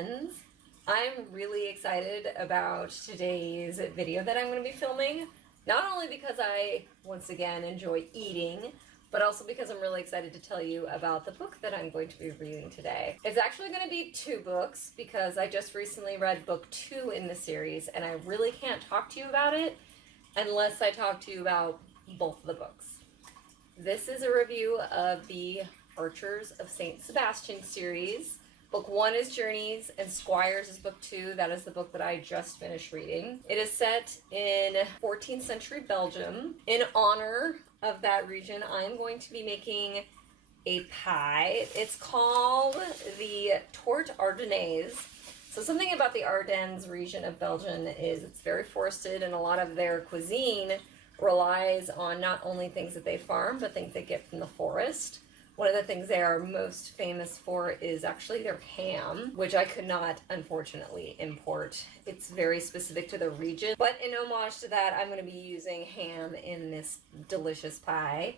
friends. I'm really excited about today's video that I'm going to be filming, not only because I, once again, enjoy eating, but also because I'm really excited to tell you about the book that I'm going to be reading today. It's actually going to be 2 books because I just recently read book 2 in the series, and I really can't talk to you about it unless I talk to you about both of the books. This is a review of the Archers of Saint Sebastian series. Book 1 is Journeys, and Squires is book 2. That is the book that I just finished reading. It is set in 14th century Belgium. In honor of that region, I am going to be making a pie. It's called the Torte Ardennaise. So something about the Ardennes region of Belgium is it's very forested, and a lot of their cuisine relies on not only things that they farm, but things they get from the forest. One of the things they are most famous for is actually their ham, which I could not, unfortunately, import. It's very specific to the region. But in homage to that, I'm going to be using ham in this delicious pie.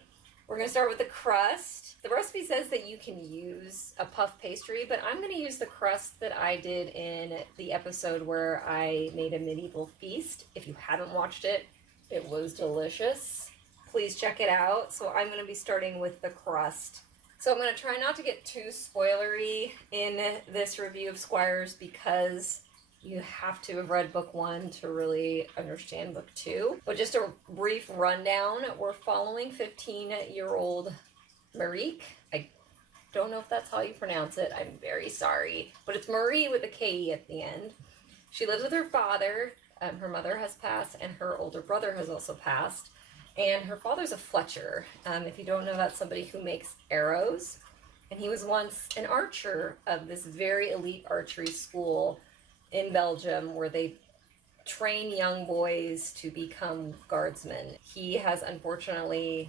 We're going to start with the crust. The recipe says that you can use a puff pastry, but I'm going to use the crust that I did in the episode where I made a medieval feast. If you haven't watched it, it was delicious. Please check it out. So I'm going to be starting with the crust. So I'm going to try not to get too spoilery in this review of Squires because you have to have read book 1 to really understand book 2. But just a brief rundown, we're following 15-year-old Marique. I don't know if that's how you pronounce it. I'm very sorry. But it's Marie with a K at the end. She lives with her father. Her mother has passed, and her older brother has also passed. And her father's a Fletcher. If you don't know, that's somebody who makes arrows. And he was once an archer of this very elite archery school in Belgium where they train young boys to become guardsmen. He has unfortunately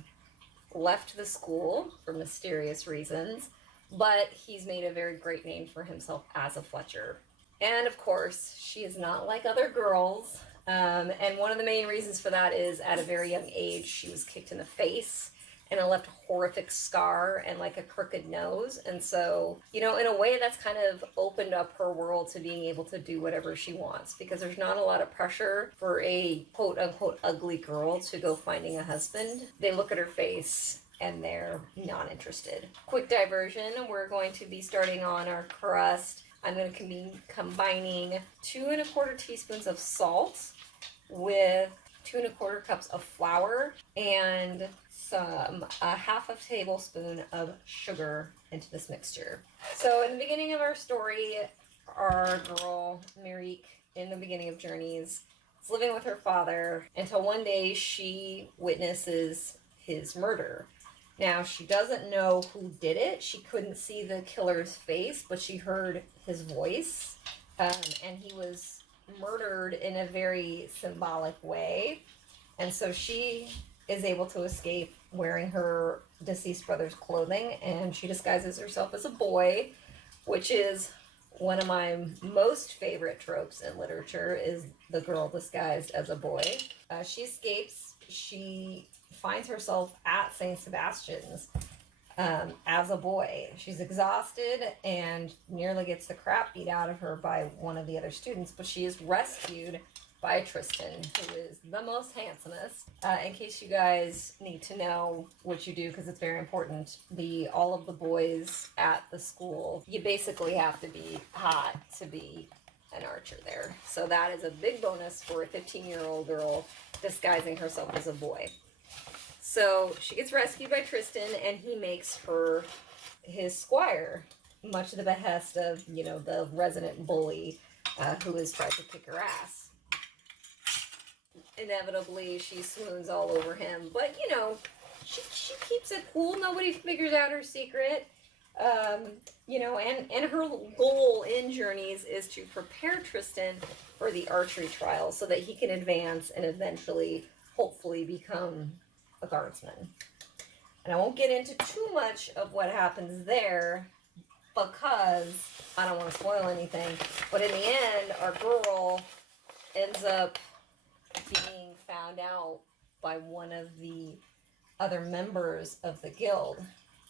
left the school for mysterious reasons, but he's made a very great name for himself as a Fletcher. And of course, she is not like other girls. And one of the main reasons for that is at a very young age, she was kicked in the face and it left a horrific scar and like a crooked nose. And so, you know, in a way that's kind of opened up her world to being able to do whatever she wants because there's not a lot of pressure for a quote unquote ugly girl to go finding a husband. They look at her face and they're not interested. Quick diversion. We're going to be starting on our crust. I'm going to be combining 2 1/4 teaspoons of salt with 2 1/4 cups of flour and a 1/2 tablespoon of sugar into this mixture. So in the beginning of our story, our girl, Marique, in the beginning of Journeys, is living with her father until one day she witnesses his murder. Now, she doesn't know who did it. She couldn't see the killer's face, but she heard his voice. And he was murdered in a very symbolic way. And so she is able to escape wearing her deceased brother's clothing, and she disguises herself as a boy, which is one of my most favorite tropes in literature, is the girl disguised as a boy. She escapes. She finds herself at Saint Sebastian's as a boy. She's exhausted and nearly gets the crap beat out of her by one of the other students, but she is rescued by Tristan, who is the most handsomest. In case you guys need to know what you do, because it's very important, all of the boys at the school, you basically have to be hot to be an archer there. So that is a big bonus for a 15-year-old girl disguising herself as a boy. So she gets rescued by Tristan, and he makes her his squire, much to the behest of, you know, the resident bully who has tried to kick her ass. Inevitably, she swoons all over him, but, you know, she keeps it cool. Nobody figures out her secret. You know, and her goal in Journeys is to prepare Tristan for the archery trial so that he can advance and eventually, hopefully, become a guardsman. And I won't get into too much of what happens there because I don't want to spoil anything. But in the end, our girl ends up being found out by one of the other members of the guild.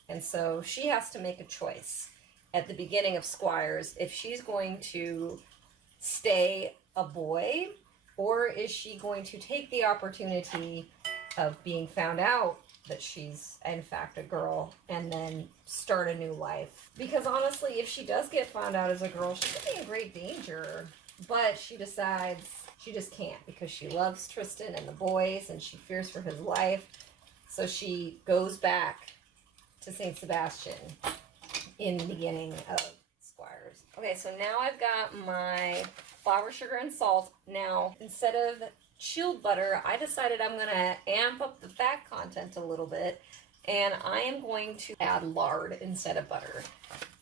And so she has to make a choice. at the beginning of Squires if she's going to stay a boy, or is she going to take the opportunity of being found out that she's in fact a girl and then start a new life. Because honestly, if she does get found out as a girl, she's gonna be in great danger. But she decides she just can't because she loves Tristan and the boys and she fears for his life. So she goes back to Saint Sebastian in the beginning of Squires. Okay, so now I've got my flour, sugar, and salt. Now, instead of chilled butter, I decided I'm going to amp up the fat content a little bit, and I am going to add lard instead of butter.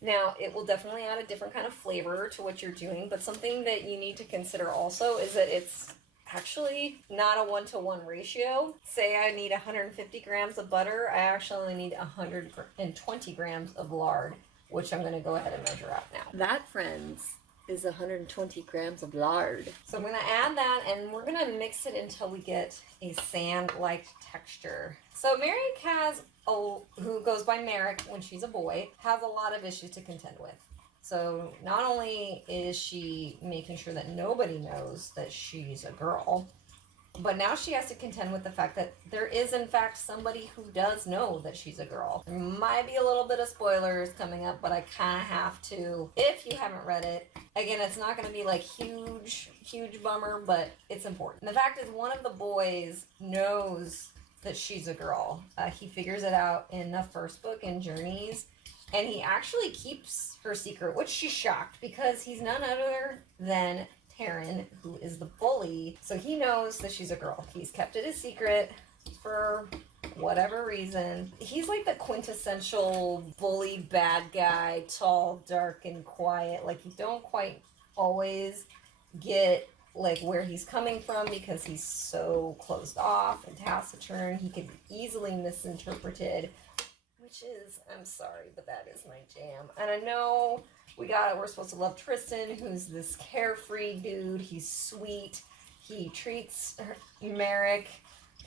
Now, it will definitely add a different kind of flavor to what you're doing, but something that you need to consider also is that it's actually not a 1-to-1 ratio. Say I need 150 grams of butter, I actually only need 120 grams of lard, which I'm going to go ahead and measure out now. That, friends, is 120 grams of lard. So I'm going to add that, and we're going to mix it until we get a sand-like texture. So Merrick who goes by Merrick when she's a boy, has a lot of issues to contend with. So not only is she making sure that nobody knows that she's a girl, but now she has to contend with the fact that there is, in fact, somebody who does know that she's a girl. There might be a little bit of spoilers coming up, but I kind of have to, if you haven't read it. Again, it's not going to be like huge bummer, but it's important. And the fact is, one of the boys knows that she's a girl. He figures it out in the first book, in Journeys, and he actually keeps her secret, which she's shocked because he's none other than Taryn, who is the bully. So he knows that she's a girl. He's kept it a secret for whatever reason. He's like the quintessential bully bad guy, tall, dark, and quiet. Like, you don't quite always get like where he's coming from because he's so closed off and taciturn. He could be easily misinterpreted, which is, I'm sorry, but that is my jam. And I know we're supposed to love Tristan, who's this carefree dude. He's sweet. He treats Merrick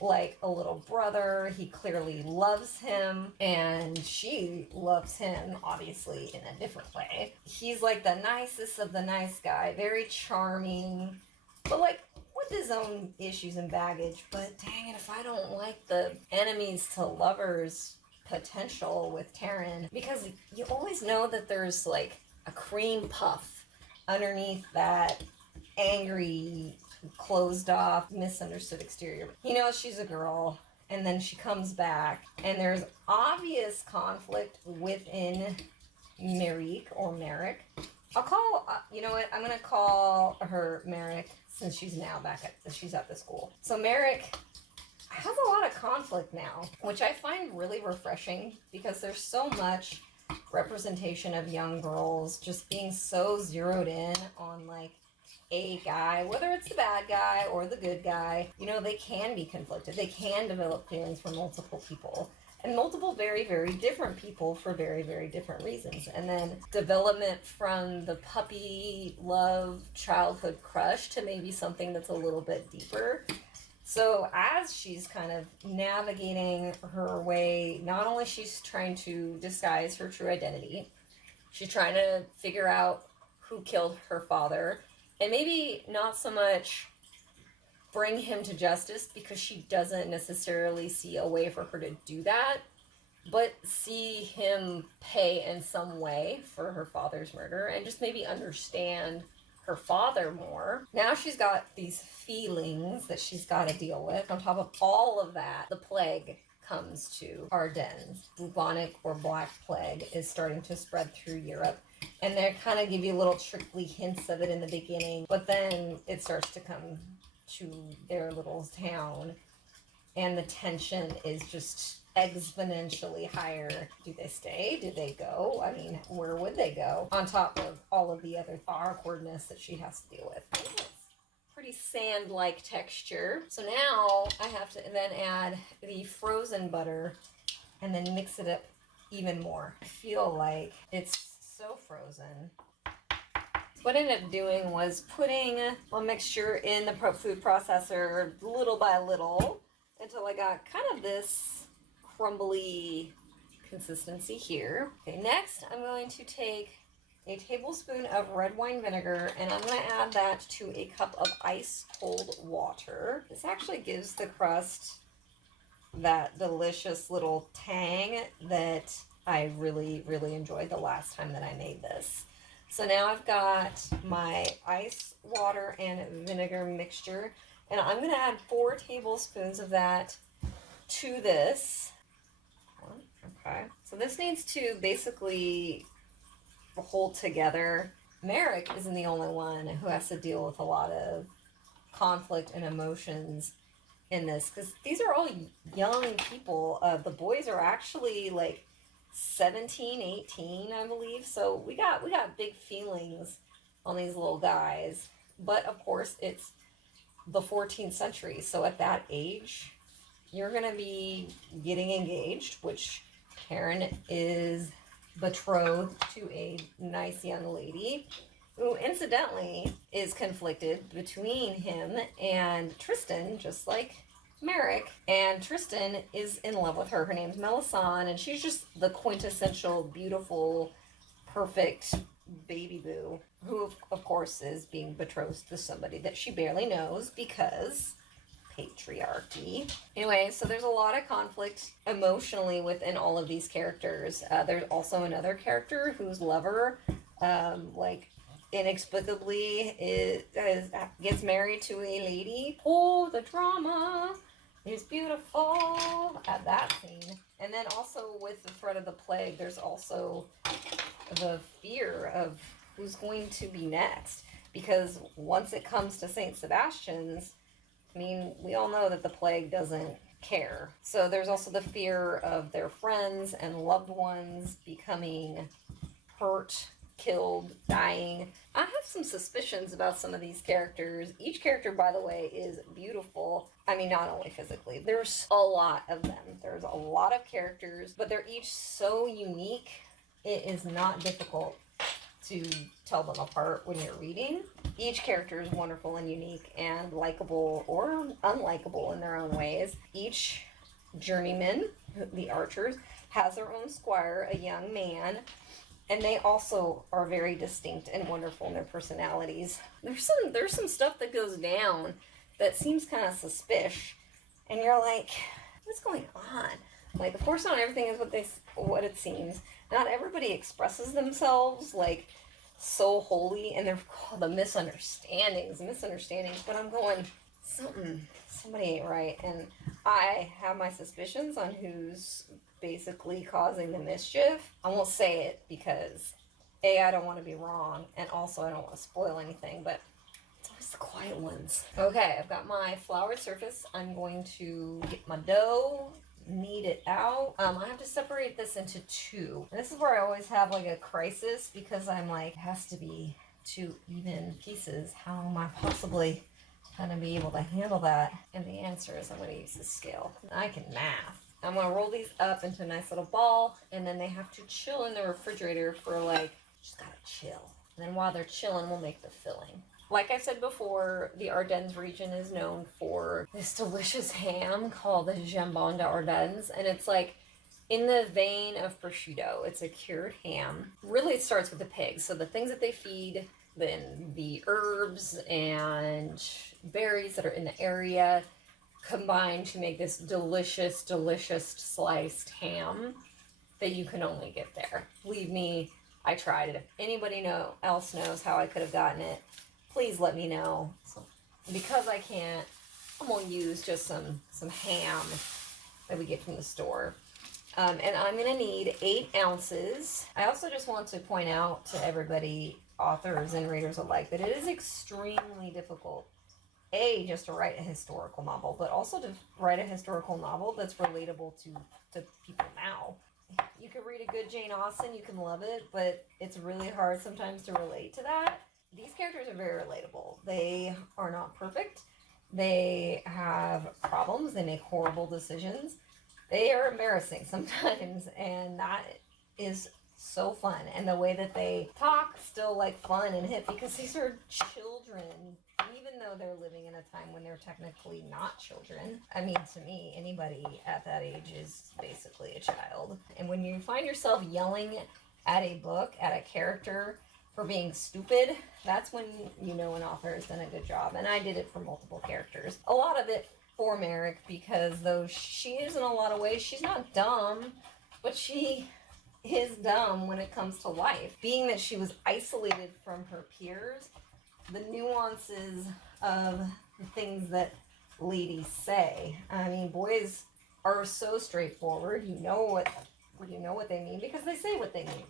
like a little brother. He clearly loves him, and she loves him, obviously, in a different way. He's like the nicest of the nice guy, very charming, but like with his own issues and baggage. But dang it, if I don't like the enemies to lovers potential with Taryn, because you always know that there's like a cream puff underneath that angry, closed off, misunderstood exterior. He knows she's a girl, and then she comes back, and there's obvious conflict within Merrick or Merrick. I'll call, you know what, I'm gonna call her Merrick since she's now she's at the school. So Merrick has a lot of conflict now, which I find really refreshing because there's so much representation of young girls just being so zeroed in on like a guy, whether it's the bad guy or the good guy. You know, they can be conflicted. They can develop feelings for multiple people, and multiple very, very different people for very, very different reasons. And then development from the puppy love childhood crush to maybe something that's a little bit deeper. So as she's kind of navigating her way, not only she's trying to disguise her true identity, she's trying to figure out who killed her father, and maybe not so much bring him to justice because she doesn't necessarily see a way for her to do that, but see him pay in some way for her father's murder and just maybe understand her father more. Now she's got these feelings that she's got to deal with. On top of all of that, the plague comes to Ardennes. Bubonic or Black Plague is starting to spread through Europe. And they kind of give you little trickly hints of it in the beginning, but then it starts to come to their little town, and the tension is just exponentially higher. Do they stay? Do they go? I mean, where would they go? On top of all of the other awkwardness that she has to deal with. It's pretty sand-like texture. So now I have to then add the frozen butter and then mix it up even more. I feel like it's so frozen. What I ended up doing was putting a mixture in the food processor little by little until I got kind of this crumbly consistency here. Okay, next I'm going to take a tablespoon of red wine vinegar, and I'm going to add that to a cup of ice cold water. This actually gives the crust that delicious little tang that I really, really enjoyed the last time that I made this. So now I've got my ice, water, and vinegar mixture, and I'm going to add 4 tablespoons of that to this. Okay, so this needs to basically hold together. Merrick isn't the only one who has to deal with a lot of conflict and emotions in this, because these are all young people. The boys are actually like 17, 18, I believe. So we got big feelings on these little guys. But of course, it's the 14th century. So at that age, you're going to be getting engaged, which Karen is betrothed to a nice young lady who incidentally is conflicted between him and Tristan, just like Merrick. And Tristan is in love with her. Her name's Melisande, and she's just the quintessential beautiful, perfect baby boo, who of course is being betrothed to somebody that she barely knows because patriarchy. Anyway, so there's a lot of conflict emotionally within all of these characters. There's also another character whose lover, like, inexplicably gets married to a lady. Oh, the drama is beautiful at that scene. And then also with the threat of the plague, there's also the fear of who's going to be next. Because once it comes to Saint Sebastian's, I mean, we all know that the plague doesn't care. So there's also the fear of their friends and loved ones becoming hurt, killed, dying. I have some suspicions about some of these characters. Each character, by the way, is beautiful. I mean, not only physically. There's a lot of them. There's a lot of characters, but they're each so unique. It is not difficult to tell them apart when you're reading. Each character is wonderful and unique and likable or unlikable in their own ways. Each journeyman, the archers, has their own squire, a young man, and they also are very distinct and wonderful in their personalities. There's some stuff that goes down that seems kind of suspicious, and you're like, what's going on? Like, of course, not everything is what it seems. Not everybody expresses themselves like so wholly, and they're called the misunderstandings, but I'm going, somebody ain't right, and I have my suspicions on who's basically causing the mischief. I won't say it because A, I don't want to be wrong, and also I don't want to spoil anything, but it's always the quiet ones. Okay, I've got my floured surface. I'm going to get my dough, knead it out. I have to separate this into 2. And this is where I always have like a crisis, because I'm like, it has to be 2 even pieces. How am I possibly going to be able to handle that? And the answer is I'm going to use the scale. I can math. I'm going to roll these up into a nice little ball, and then they have to chill in the refrigerator for like, just gotta chill. And then while they're chilling, we'll make the filling. Like I said before, the Ardennes region is known for this delicious ham called the jambon d'Ardennes, and it's like in the vein of prosciutto. It's a cured ham. Really, it starts with the pigs. So the things that they feed, then the herbs and berries that are in the area, combined to make this delicious, delicious sliced ham that you can only get there. Believe me, I tried it. If anybody else knows how I could have gotten it, please let me know. So, because I can't, I'm going to use just some ham that we get from the store. And I'm going to need 8 ounces. I also just want to point out to everybody, authors and readers alike, that it is extremely difficult, A, just to write a historical novel, but also to write a historical novel that's relatable to people now. You can read a good Jane Austen, you can love it, but it's really hard sometimes to relate to that. These characters are very relatable. They are not perfect. They have problems. They make horrible decisions. They are embarrassing sometimes, and that is so fun. And the way that they talk, still like fun and hip, because these are children, even though they're living in a time when they're technically not children. I mean, to me, anybody at that age is basically a child. And when you find yourself yelling at a book, at a character for being stupid, that's when you know an author has done a good job. And I did it for multiple characters. A lot of it for Merrick, because though she is in a lot of ways, she's not dumb, but she is dumb when it comes to life. Being that she was isolated from her peers, the nuances of the things that ladies say. I mean, boys are so straightforward. You know what they mean because they say what they mean.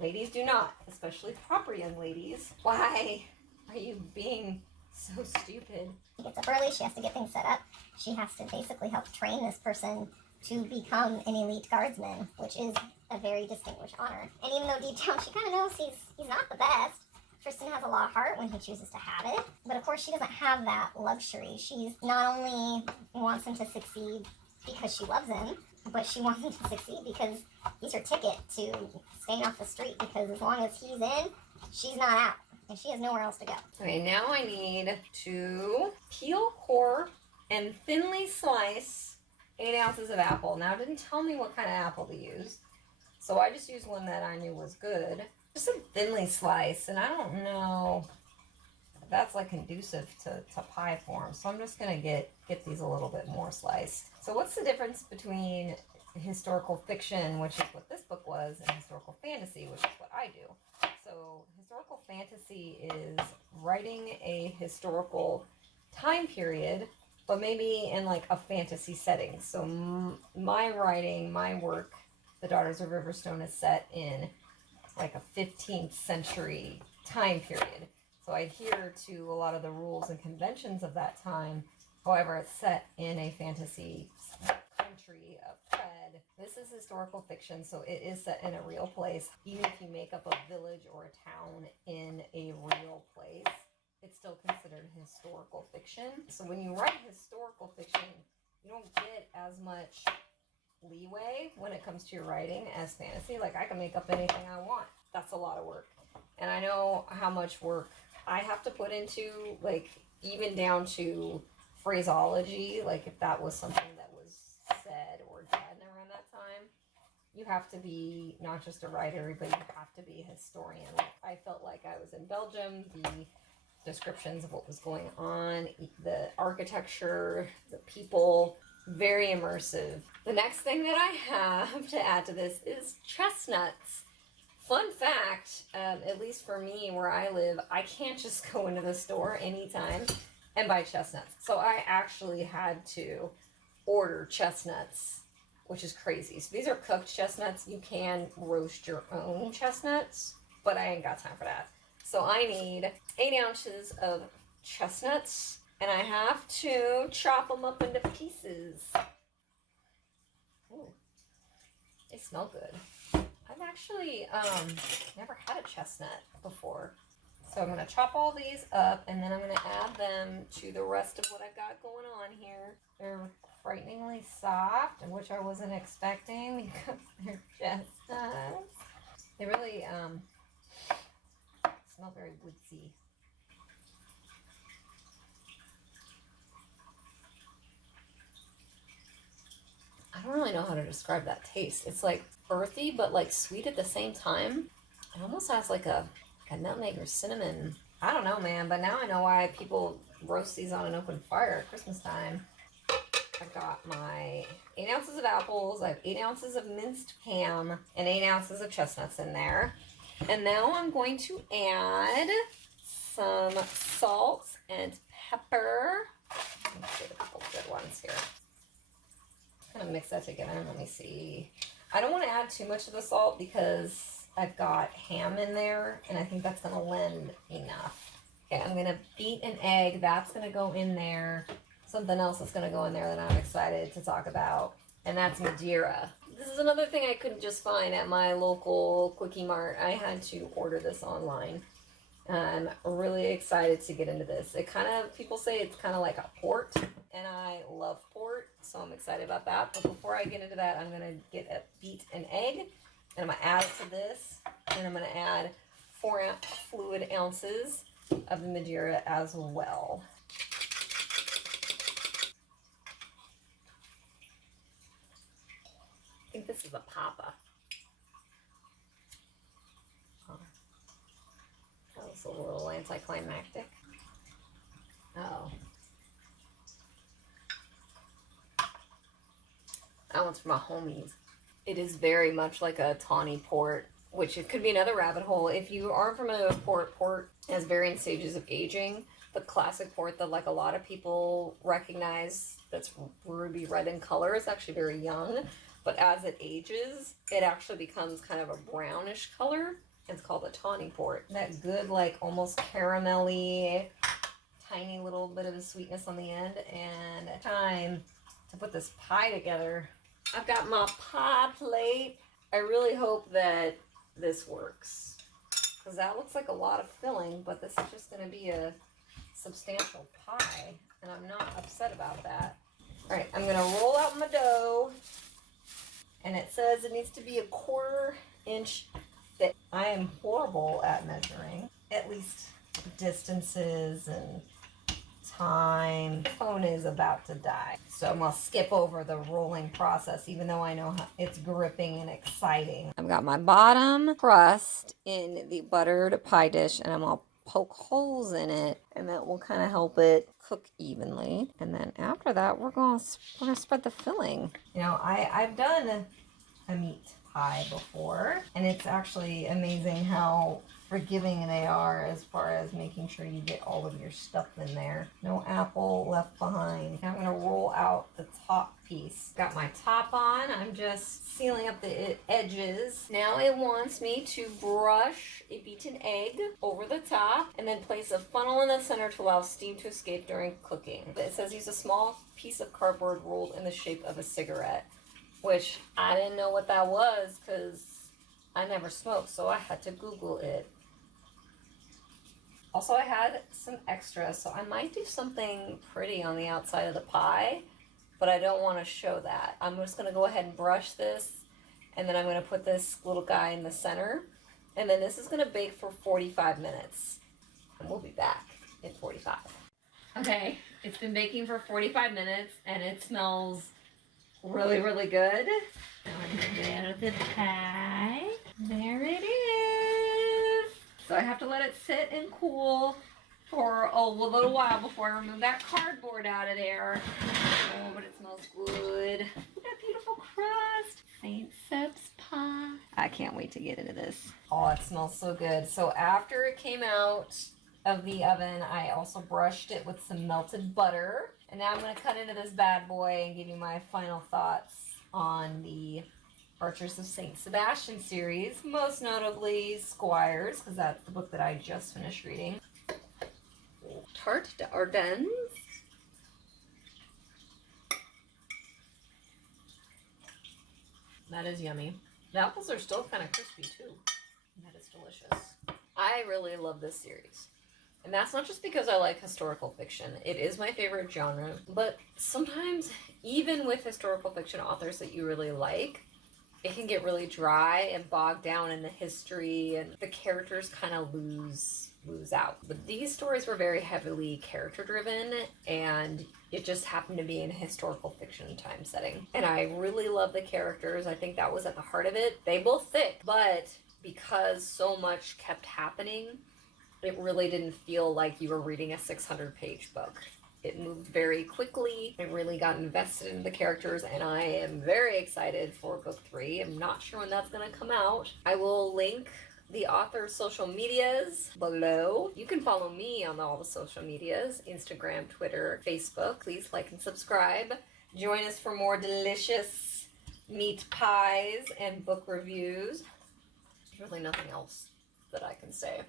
Ladies do not, especially proper young ladies. Why are you being so stupid? She gets up early, she has to get things set up. She has to basically help train this person to become an elite guardsman, which is a very distinguished honor. And even though deep down she kind of knows he's not the best, Tristan has a lot of heart when he chooses to have it. But of course she doesn't have that luxury. She's not only wants him to succeed because she loves him, but she wants him to succeed because he's her ticket to staying off the street, because as long as he's in, she's not out. And she has nowhere else to go. Okay, now I need to peel, core, and thinly slice 8 ounces of apple. Now, it didn't tell me what kind of apple to use, so I just used one that I knew was good. Just a thinly slice, and I don't know if that's like conducive to pie form, so I'm just gonna get these a little bit more sliced. So what's the difference between historical fiction, which is what this book was, and historical fantasy, which is what I do? So historical fantasy is writing a historical time period, but maybe in like a fantasy setting. So my writing, my work, The Daughters of Riverstone, is set in like a 15th century time period. So I adhere to a lot of the rules and conventions of that time. However, it's set in a fantasy country of Fred. This is historical fiction, so it is set in a real place. Even if you make up a village or a town in a real place, it's still considered historical fiction. So when you write historical fiction, you don't get as much leeway when it comes to your writing as fantasy. Like, I can make up anything I want. That's a lot of work. And I know how much work I have to put into, like, even down to phraseology. Like, if that was something that was said or done around that time, you have to be not just a writer, but you have to be a historian. I felt like I was in Belgium. The descriptions of what was going on, the architecture, the people, very immersive. The next thing that I have to add to this is chestnuts. Fun fact, at least for me where I live, I can't just go into the store anytime and buy chestnuts. So I actually had to order chestnuts, which is crazy. So these are cooked chestnuts. You can roast your own chestnuts, but I ain't got time for that. So I need 8 ounces of chestnuts, and I have to chop them up into pieces. Ooh, they smell good. I've actually never had a chestnut before. So I'm going to chop all these up, and then I'm going to add them to the rest of what I've got going on here. They're frighteningly soft, which I wasn't expecting because they're chestnuts. They really smell very woodsy. I don't really know how to describe that taste. It's like earthy, but like sweet at the same time. It almost has like a nutmeg or cinnamon. I don't know, man, but now I know why people roast these on an open fire at Christmas time. I've got my 8 ounces of apples, I have 8 ounces of minced ham, and 8 ounces of chestnuts in there. And now I'm going to add some salt and pepper. Let's get a couple good ones here. I'm going to mix that together. Let me see. I don't want to add too much of the salt because I've got ham in there, and I think that's going to lend enough. Okay, I'm going to beat an egg. That's going to go in there. Something else that's going to go in there that I'm excited to talk about, and that's Madeira. This is another thing I couldn't just find at my local Quickie Mart. I had to order this online. I'm really excited to get into this. It kind of, people say it's kind of like a port, and I love port, so I'm excited about that. But before I get into that, I'm going to beat an egg, And I'm gonna add it to this, and I'm gonna add 4 fluid ounces of the Madeira as well. I think this is a papa. Oh. That was a little anticlimactic. Oh. That one's for my homies. It is very much like a tawny port, which it could be another rabbit hole. If you aren't familiar with port has varying stages of aging. The classic port that like a lot of people recognize that's ruby red in color is actually very young. But as it ages, it actually becomes kind of a brownish color. It's called a tawny port. That good, like almost caramelly, tiny little bit of a sweetness on the end. And time to put this pie together. I've got my pie plate. I really hope that this works, because that looks like a lot of filling, but this is just going to be a substantial pie, and I'm not upset about that. All right, I'm going to roll out my dough, and it says it needs to be 1/4 inch thick. I am horrible at measuring, at least distances and time. My phone is about to die, so I'm gonna skip over the rolling process, even though I know it's gripping and exciting. I've got my bottom crust in the buttered pie dish, and I'm gonna poke holes in it, and that will kind of help it cook evenly. And then after that, we're gonna spread the filling. You know, I've done a meat pie before, and it's actually amazing how forgiving they are as far as making sure you get all of your stuff in there. No apple left behind. Now I'm going to roll out the top piece. Got my top on. I'm just sealing up the edges. Now it wants me to brush a beaten egg over the top and then place a funnel in the center to allow steam to escape during cooking. It says use a small piece of cardboard rolled in the shape of a cigarette, which I didn't know what that was because I never smoked, so I had to Google it. Also, I had some extras, so I might do something pretty on the outside of the pie, but I don't want to show that. I'm just going to go ahead and brush this, and then I'm going to put this little guy in the center, and then this is going to bake for 45 minutes, and we'll be back in 45. Okay, it's been baking for 45 minutes, and it smells really, really good. Now I'm going to get out of the pie. There it is. So I have to let it sit and cool for a little while before I remove that cardboard out of there. Oh, but it smells good. Look at that beautiful crust. Saint Seb's pie. I can't wait to get into this. Oh, it smells so good. So after it came out of the oven, I also brushed it with some melted butter. And now I'm going to cut into this bad boy and give you my final thoughts on the Archers of Saint Sebastian series, most notably Squires, because that's the book that I just finished reading. Tarte d'Ardennes. That is yummy. The apples are still kind of crispy too. That is delicious. I really love this series. And that's not just because I like historical fiction. It is my favorite genre. But sometimes, even with historical fiction authors that you really like, it can get really dry and bogged down in the history, and the characters kind of lose out. But these stories were very heavily character driven, and it just happened to be in a historical fiction time setting. And I really love the characters. I think that was at the heart of it. They both thick, but because so much kept happening, it really didn't feel like you were reading a 600-page book. It moved very quickly. I really got invested in the characters, and I am very excited for book 3. I'm not sure when that's going to come out. I will link the author's social medias below. You can follow me on all the social medias, Instagram, Twitter, Facebook. Please like and subscribe. Join us for more delicious meat pies and book reviews. There's really nothing else that I can say.